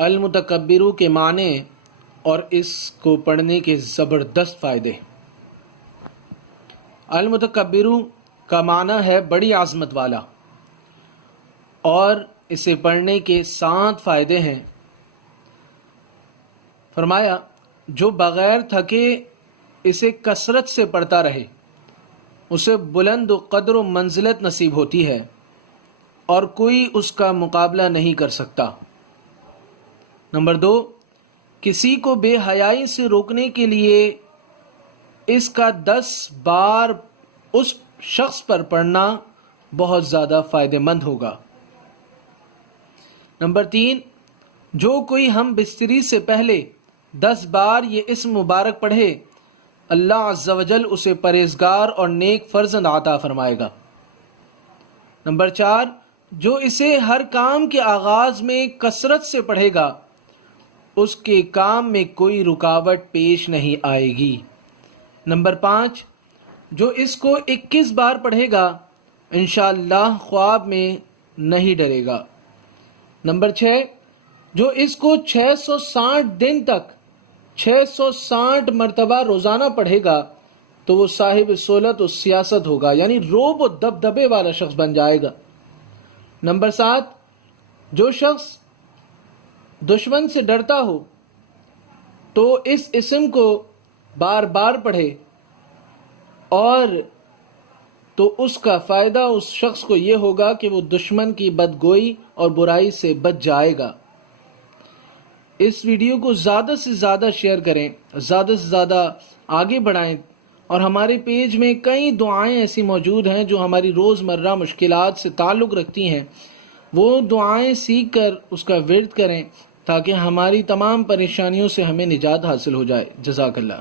المتکبرو کے معنی اور اس کو پڑھنے کے زبردست فائدے۔ المتکبرو کا معنی ہے بڑی عظمت والا، اور اسے پڑھنے کے 7 فائدے ہیں۔ فرمایا جو بغیر تھکے اسے کثرت سے پڑھتا رہے اسے بلند و قدر و منزلت نصیب ہوتی ہے اور کوئی اس کا مقابلہ نہیں کر سکتا۔ نمبر 2، کسی کو بے حیائی سے روکنے کے لیے اس کا 10 بار اس شخص پر پڑھنا بہت زیادہ فائدہ مند ہوگا۔ نمبر 3، جو کوئی ہم بستری سے پہلے 10 بار یہ اسم مبارک پڑھے اللہ عز و جل اسے پرہیزگار اور نیک فرزند عطا فرمائے گا۔ نمبر 4، جو اسے ہر کام کے آغاز میں کثرت سے پڑھے گا اس کے کام میں کوئی رکاوٹ پیش نہیں آئے گی۔ نمبر 5، جو اس کو 21 بار پڑھے گا انشاءاللہ خواب میں نہیں ڈرے گا۔ نمبر 6، جو اس کو 660 دن تک 660 مرتبہ روزانہ پڑھے گا تو وہ صاحب سولت و سیاست ہوگا، یعنی روب و دبدبے والا شخص بن جائے گا۔ نمبر 7، جو شخص دشمن سے ڈرتا ہو تو اس اسم کو بار بار پڑھے اور تو اس کا فائدہ اس شخص کو یہ ہوگا کہ وہ دشمن کی بدگوئی اور برائی سے بچ جائے گا۔ اس ویڈیو کو زیادہ سے زیادہ شیئر کریں، زیادہ سے زیادہ آگے بڑھائیں، اور ہمارے پیج میں کئی دعائیں ایسی موجود ہیں جو ہماری روزمرہ مشکلات سے تعلق رکھتی ہیں۔ وہ دعائیں سیکھ کر اس کا ورد کریں تاکہ ہماری تمام پریشانیوں سے ہمیں نجات حاصل ہو جائے۔ جزاک اللہ۔